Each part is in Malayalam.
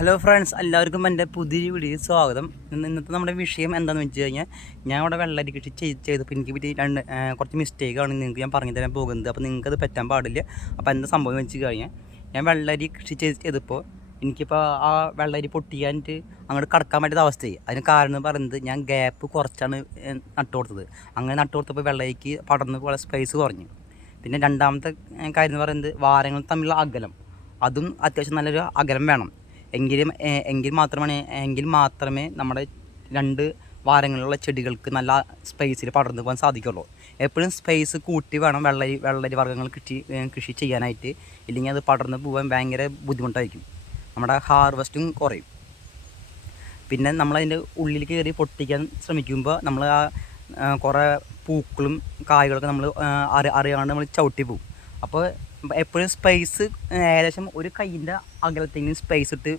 ഹലോ ഫ്രണ്ട്സ്, എല്ലാവർക്കും എൻ്റെ പുതിയ വീഡിയോ സ്വാഗതം. ഇന്നത്തെ നമ്മുടെ വിഷയം എന്താണെന്ന് വെച്ച് കഴിഞ്ഞാൽ, ഞാൻ ഇവിടെ വെള്ളരി കൃഷി ചെയ്തപ്പോൾ എനിക്ക് പറ്റി കുറച്ച് മിസ്റ്റേക്കാണ് നിങ്ങൾക്ക് ഞാൻ പറഞ്ഞു തരാൻ പോകുന്നത്. അപ്പോൾ നിങ്ങൾക്കത് പറ്റാൻ പാടില്ല. അപ്പോൾ എന്താ സംഭവം വെച്ച് കഴിഞ്ഞാൽ, ഞാൻ വെള്ളരി കൃഷി ചെയ്തപ്പോൾ എനിക്കിപ്പോൾ ആ വെള്ളരി പൊട്ടിക്കാനായിട്ട് അങ്ങോട്ട് കടക്കാൻ പറ്റാത്ത അവസ്ഥയായി. അതിന് കാരണം എന്ന് പറയുന്നത്, ഞാൻ ഗ്യാപ്പ് കുറച്ചാണ് നട്ടു കൊടുത്തത്. അങ്ങനെ നട്ടു കൊടുത്തപ്പോൾ വെള്ളരിക്ക് പടർന്ന് പോലെ സ്പേസ് കുറഞ്ഞു. പിന്നെ രണ്ടാമത്തെ കാര്യം എന്ന് പറയുന്നത്, വാരങ്ങൾ തമ്മിലുള്ള അകലം, അതും അത്യാവശ്യം നല്ലൊരു അകലം വേണം. എങ്കിൽ മാത്രമേ നമ്മുടെ രണ്ട് വാരങ്ങളിലുള്ള ചെടികൾക്ക് നല്ല സ്പേസിൽ പടർന്നു പോകാൻ സാധിക്കുള്ളൂ. എപ്പോഴും സ്പേസ് കൂട്ടി വേണം വെള്ളരി വർഗ്ഗങ്ങൾ കൃഷി ചെയ്യാനായിട്ട്. ഇല്ലെങ്കിൽ അത് പടർന്നു പോകാൻ ഭയങ്കര ബുദ്ധിമുട്ടായിരിക്കും, നമ്മുടെ ഹാർവസ്റ്റും കുറയും. പിന്നെ നമ്മളതിൻ്റെ ഉള്ളിൽ കയറി പൊട്ടിക്കാൻ ശ്രമിക്കുമ്പോൾ നമ്മൾ കുറേ പൂക്കളും കായ്കളൊക്കെ നമ്മൾ അറിയാണ്ട് നമ്മൾ ചവിട്ടി പോകും. അപ്പോൾ എപ്പോഴും സ്പേസ് ഏകദേശം ഒരു കൈയിൻ്റെ അകലത്തെങ്കിലും സ്പേസ് ഇട്ട്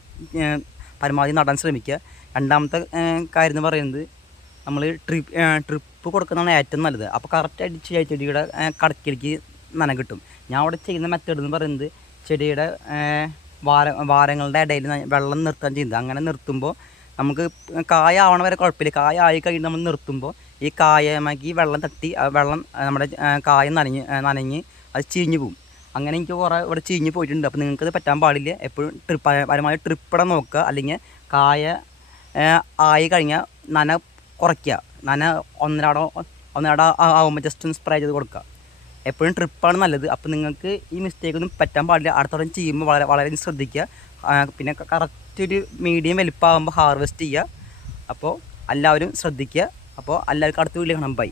പരമാവധി നടാൻ ശ്രമിക്കുക. രണ്ടാമത്തെ കാര്യം എന്ന് പറയുന്നത്, നമ്മൾ ട്രിപ്പ് കൊടുക്കുന്നതാണ് ഏറ്റവും നല്ലത്. അപ്പോൾ കറക്റ്റായിട്ട് ചെടിയുടെ കടക്കിലേക്ക് നന കിട്ടും. ഞാൻ അവിടെ ചെയ്യുന്ന മെത്തേഡ് എന്ന് പറയുന്നത്, ചെടിയുടെ വാരങ്ങളുടെ ഇടയിൽ വെള്ളം നിർത്താൻ ചെയ്യുന്നത്. അങ്ങനെ നിർത്തുമ്പോൾ നമുക്ക് കായ ആവണ വരെ കുഴപ്പമില്ല. കായ ആയി കഴിഞ്ഞ് നമ്മൾ നിർത്തുമ്പോൾ ഈ കായമാക്കി വെള്ളം തട്ടി വെള്ളം നമ്മുടെ കായ നനഞ്ഞ് അത് ചീഞ്ഞു പോകും. അങ്ങനെ എനിക്ക് കുറേ ഇവിടെ ചീഞ്ഞ് പോയിട്ടുണ്ട്. അപ്പോൾ നിങ്ങൾക്കത് പറ്റാൻ പാടില്ല. എപ്പോഴും പരമാവധി ട്രിപ്പിടാൻ നോക്കുക. അല്ലെങ്കിൽ കായ ആയി കഴിഞ്ഞാൽ നന കുറയ്ക്കുക. നന ഒന്നരാട ആകുമ്പോൾ ജസ്റ്റ് ഒന്ന് സ്പ്രേ ചെയ്ത് കൊടുക്കുക. എപ്പോഴും ട്രിപ്പാണ് നല്ലത്. അപ്പോൾ നിങ്ങൾക്ക് ഈ മിസ്റ്റേക്കൊന്നും പറ്റാൻ പാടില്ല. അടുത്തോളം ചെയ്യുമ്പോൾ വളരെ ശ്രദ്ധിക്കുക. പിന്നെ കറക്റ്റ് ഒരു മീഡിയം വലിപ്പമാകുമ്പോൾ ഹാർവെസ്റ്റ് ചെയ്യുക. അപ്പോൾ എല്ലാവരും ശ്രദ്ധിക്കുക. അപ്പോൾ എല്ലാവർക്കും അടുത്ത വീഡിയോ കാണാം. ബൈ.